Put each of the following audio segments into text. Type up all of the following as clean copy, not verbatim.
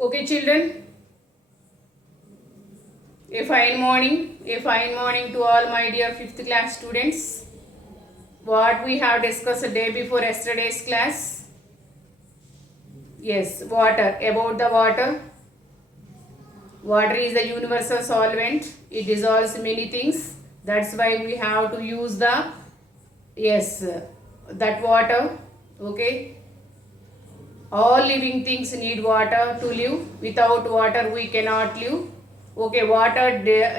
Okay, children, a fine morning to all my dear 5th class students. What we have discussed the day before yesterday's class? Yes, water. About the water. Water is the universal solvent. It dissolves many things. That's why we have to use the, yes, that water. Okay. All living things need water to live. Without water we cannot live. Okay,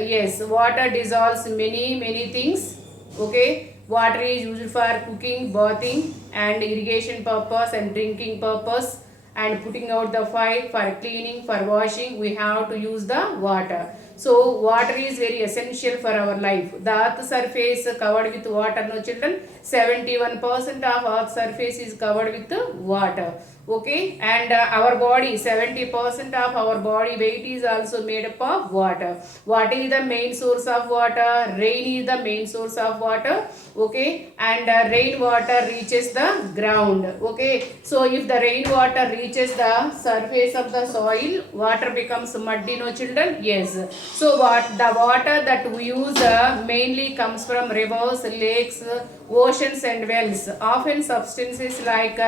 yes, water dissolves many things. Okay, water is used for cooking, bathing and irrigation purpose and drinking purpose and putting out the fire, for cleaning, for washing. We have to use the water. So water is very essential for our life. The earth surface covered with water, no children. 71% of earth surface is covered with water. Okay, and our body, 70% of our body weight is also made up of water. What is the main source of water? Rain is the main source of water. Okay, and rain water reaches the ground. Okay, so if the rain water reaches the surface of the soil, water becomes muddy, no children? Yes. So what the water that we use mainly comes from rivers, lakes, oceans and wells. Often substances like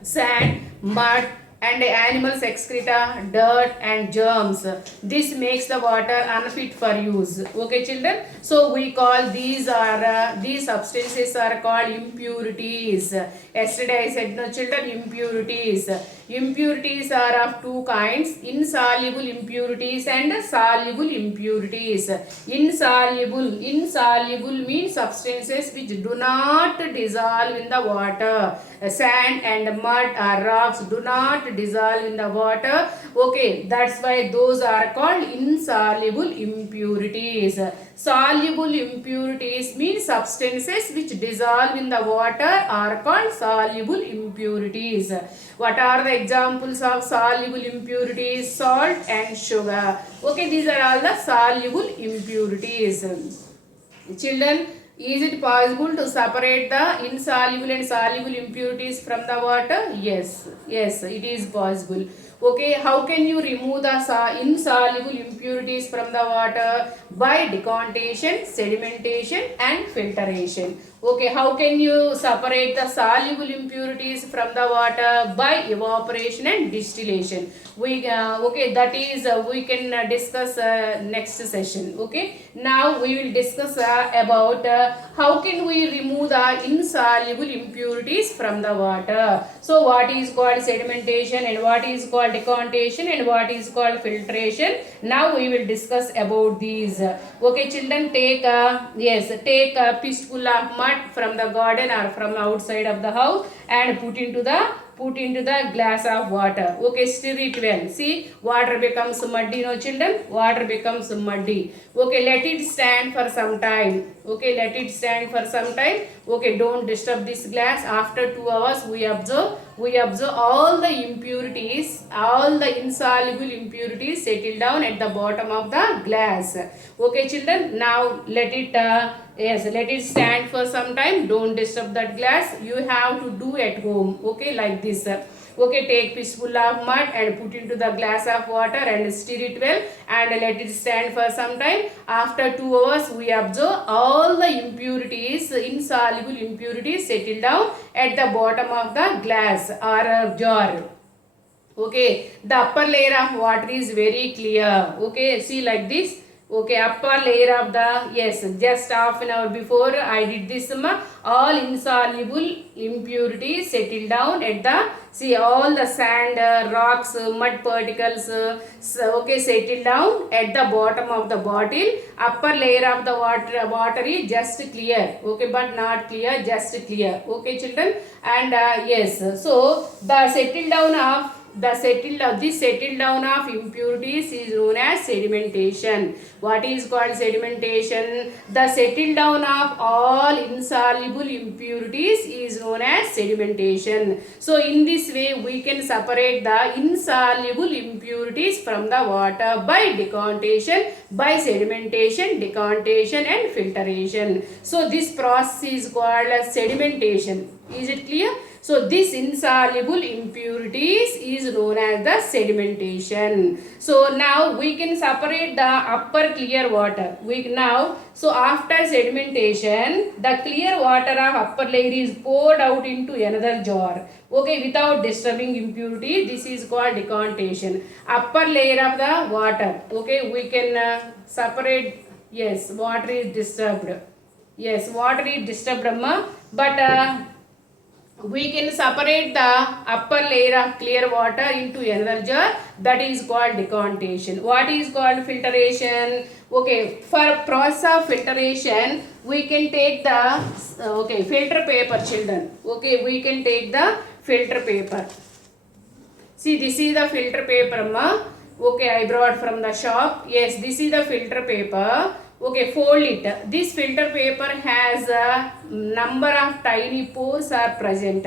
sand, mud and animals excreta, dirt and germs. This makes the water unfit for use. Okay children, so we call these substances are called impurities. Yesterday I said, no children, impurities. Impurities are of two kinds: insoluble impurities and soluble impurities. Insoluble means substances which do not dissolve in the water. Sand and mud or rocks do not dissolve in the water. Okay, that's why those are called insoluble impurities. Soluble impurities mean substances which dissolve in the water are called soluble impurities. What are the examples of soluble impurities? Salt and sugar. Okay, these are all the soluble impurities. Children, is it possible to separate the insoluble and soluble impurities from the water? Yes, it is possible. Okay, how can you remove the insoluble impurities from the water? By decontation, sedimentation and filtration. Okay, how can you separate the soluble impurities from the water? By evaporation and distillation. Okay, that is we can discuss next session. Okay, now we will discuss about how can we remove the insoluble impurities from the water. So what is called sedimentation and what is called decontation and what is called filtration. Now we will discuss about these. Okay children, take a fistful of mud from the garden or from outside of the house and put into the glass of water. Okay, stir it well. See, water becomes muddy, no children? Water becomes muddy. Okay, let it stand for some time. Okay, let it stand for some time. Okay, don't disturb this glass. After 2 hours, we observe all the impurities, all the insoluble impurities settle down at the bottom of the glass. Okay, children, now let it stand for some time. Don't disturb that glass. You have to do at home. Okay, like this. Okay, take fistful of mud and put into the glass of water and stir it well and let it stand for some time. After 2 hours, we observe all the impurities, insoluble impurities settle down at the bottom of the glass or a jar. Okay, the upper layer of water is very clear. Okay, see like this. Okay, upper layer of the, just half an hour before I did this, all insoluble impurities settle down at the, see all the sand, rocks, mud particles, settle down at the bottom of the bottle. Upper layer of the water is just clear. Okay, but not clear, just clear. Okay children, and so this settle down of impurities is known as sedimentation. What is called sedimentation? The settle down of all insoluble impurities is known as sedimentation. So in this way we can separate the insoluble impurities from the water by decontation, by sedimentation, decantation and filtration. So this process is called as sedimentation. Is it clear? So this insoluble impurities is known as the sedimentation. So now we can separate the upper clear water. So after sedimentation, the clear water of upper layer is poured out into another jar. Okay, without disturbing impurity. This is called decantation. Upper layer of the water. Okay, we can separate. Yes, water is disturbed. Yes, water is disturbed, amma. But we can separate the upper layer of clear water into another jar. That is called decantation. What is called filtration? Okay, for process of filtration, we can take the filter paper, children. Okay, we can take the filter paper. See, this is the filter paper, ma. Okay, I brought from the shop. Yes, this is the filter paper. Okay, fold it. This filter paper has a number of tiny pores are present.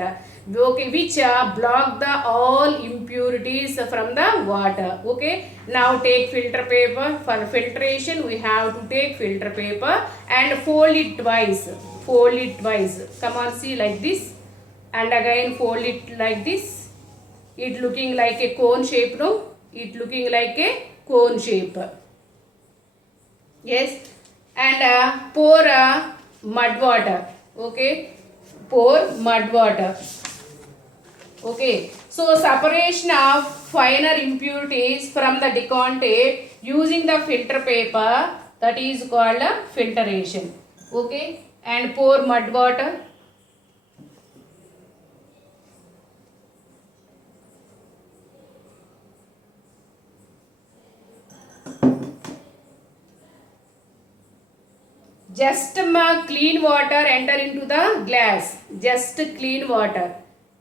Okay, which block the all impurities from the water. Okay, now take filter paper. For filtration, we have to take filter paper and fold it twice. Fold it twice. Come on, see, like this. And again fold it like this. It looking like a cone shape, no? It looking like a cone shape. Yes. And pour mud water. Okay. Pour mud water. Okay. So separation of finer impurities from the decantate using the filter paper, that is called filtration. Okay. And pour mud water. Just clean water enter into the glass. Just clean water.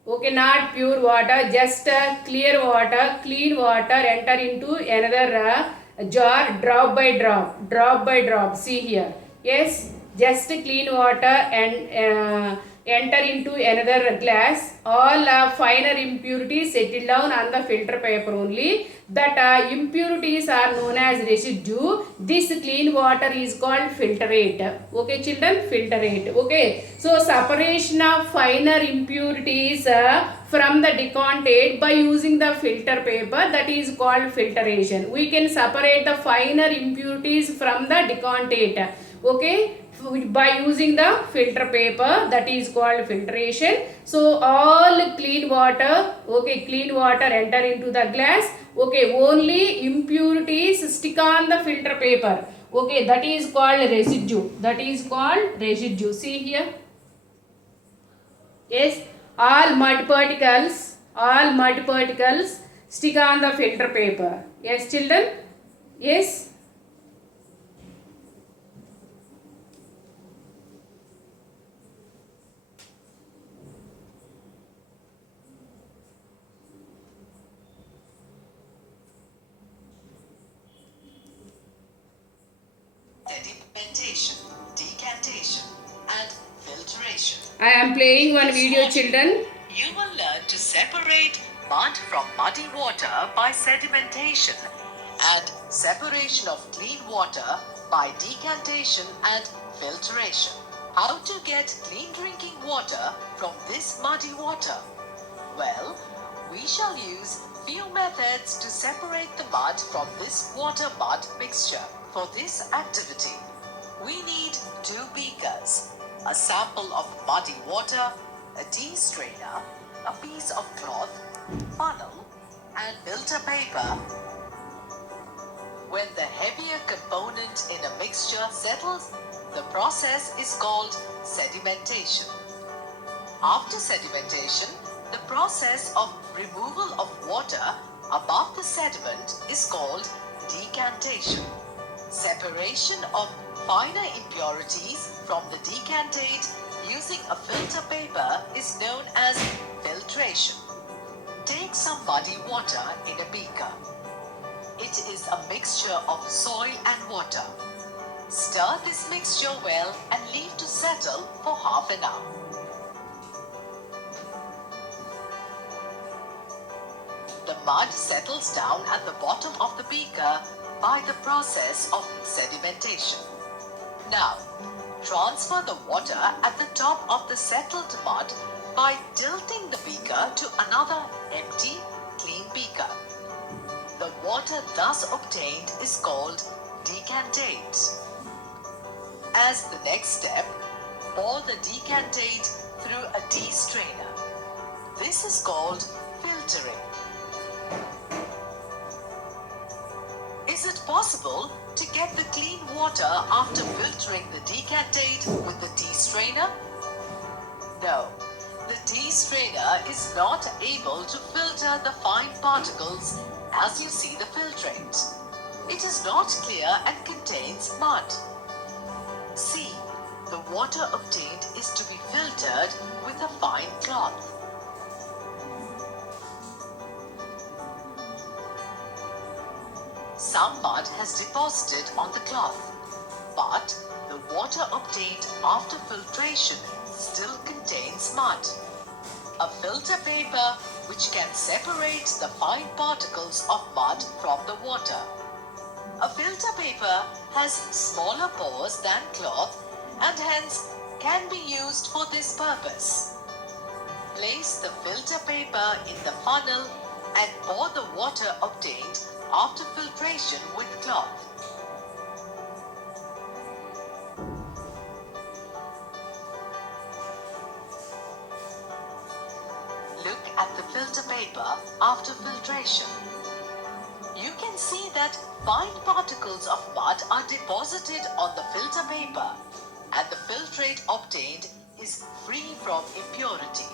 Okay, not pure water. Just clear water, clean water enter into another jar, drop by drop. Drop by drop. See here. Yes, just clean water and enter into another glass. All finer impurities settle down on the filter paper only. That impurities are known as residue. This clean water is called filtrate. Okay, children, filtrate. Okay, so separation of finer impurities from the decantate by using the filter paper, that is called filtration. We can separate the finer impurities from the decantate. Okay, by using the filter paper, that is called filtration. So all clean water, okay, clean water enter into the glass. Okay, only impurities stick on the filter paper. Okay, that is called residue. That is called residue. See here. Yes, all mud particles stick on the filter paper. Yes, children. Yes. Sedimentation, decantation, and filtration. I am playing one video, children. You will learn to separate mud from muddy water by sedimentation and separation of clean water by decantation and filtration. How to get clean drinking water from this muddy water? Well, we shall use few methods to separate the mud from this water-mud mixture. For this activity, we need 2 beakers, a sample of muddy water, a tea strainer, a piece of cloth, funnel, and filter paper. When the heavier component in a mixture settles, the process is called sedimentation. After sedimentation, the process of removal of water above the sediment is called decantation. Separation of finer impurities from the decantate using a filter paper is known as filtration. Take some muddy water in a beaker. It is a mixture of soil and water. Stir this mixture well and leave to settle for half an hour. The mud settles down at the bottom of the beaker by the process of sedimentation. Now, transfer the water at the top of the settled mud by tilting the beaker to another empty, clean beaker. The water thus obtained is called decantate. As the next step, pour the decantate through a strainer. This is called filtering. Is it possible to get the clean water after filtering the decantate with the tea strainer? No, the tea strainer is not able to filter the fine particles as you see the filtrate. It is not clear and contains mud. See, the water obtained is to be filtered with a fine cloth. Some mud has deposited on the cloth, but the water obtained after filtration still contains mud. A filter paper which can separate the fine particles of mud from the water. A filter paper has smaller pores than cloth and hence can be used for this purpose. Place the filter paper in the funnel and pour the water obtained after filtration with cloth. Look at the filter paper after filtration. You can see that fine particles of mud are deposited on the filter paper and the filtrate obtained is free from impurity.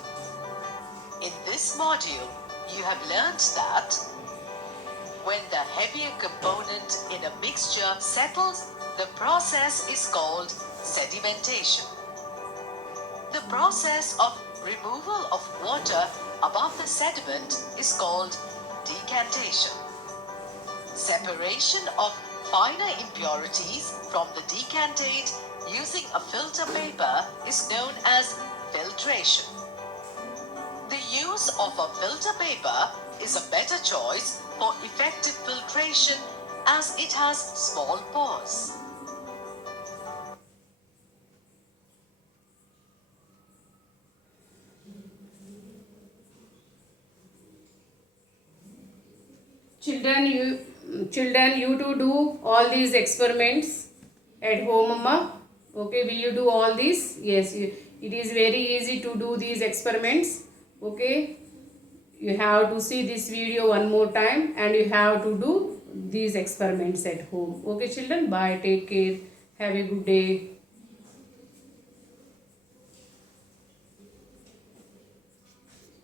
In this module, you have learnt that when the heavier component in a mixture settles, the process is called sedimentation. The process of removal of water above the sediment is called decantation. Separation of finer impurities from the decantate using a filter paper is known as filtration. The use of a filter paper is a better choice for effective filtration as it has small pores. Children, you to do all these experiments at home, Amma. Okay, will you do all these? Yes, it is very easy to do these experiments. Okay, you have to see this video one more time and you have to do these experiments at home. Okay, children, bye, take care, have a good day.